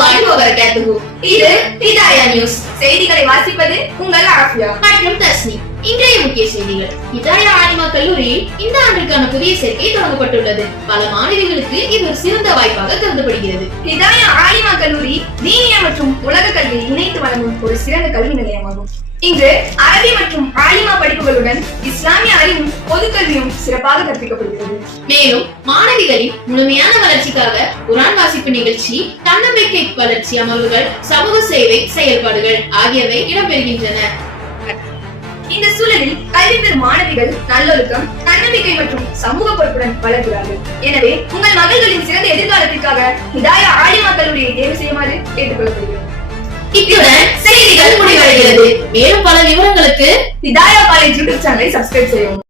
வரஹ்மத்துல்லாஹி வ பரகாத்துஹு. இது ஹிதாயா நியூஸ். செய்திகளை வாசிப்பது உங்கள் ஆஃபியா மற்றும் தஸ்னி. இன்றைய முக்கிய செய்திகள். ஹிதாயா ஆலிமா கல்லூரியில் இந்த ஆண்டிற்கான புதிய சேர்க்கை தொடங்கப்பட்டுள்ளது. பல மாணவிகளுக்கு இது ஒரு சிறந்த வாய்ப்பாக கருதப்படுகிறது. ஹிதாயா ஆலிமா கல்லூரி தீனிய மற்றும் உலக கல்வியை இணைத்து வழங்கும் ஒரு சிறந்த கல்வி நிலையமாகும். இங்கு அரபி மற்றும் ஆலிமா படிப்புகளுடன் இஸ்லாமிய அறிவும் பொது கல்வியும் சிறப்பாக கற்பிக்கப்படுகிறது. மேலும் மாணவிகளின் முழுமையான வளர்ச்சிக்காக குர்ஆன் வாசிப்பு நிகழ்ச்சி, தன்னம்பிக்கை வளர்ச்சி அமர்வுகள், சமூக சேவை செயல்பாடுகள் ஆகியவை இடம்பெறுகின்றன. இந்த சூழலில் கல்வி பெறும் மாணவிகள் நல்லொழுக்கம், தன்னம்பிக்கை மற்றும் சமூக பொறுப்புடன் வளர்கிறார்கள். எனவே உங்கள் மகள்களின் சிறந்த எதிர்காலத்திற்காக ஹிதாயா ஆலிமா கல்லூரியை தேர்வு செய்யுமாறு கேட்டுக்கொள்ளப்படுகிறது. இத்துடன் செய்திகள் முடிவடைகிறது. மேலும் பல விவரங்களுக்கு ஹிதாயா காலேஜ் யூடியூப் சேனலை சப்ஸ்கிரைப் செய்யவும்.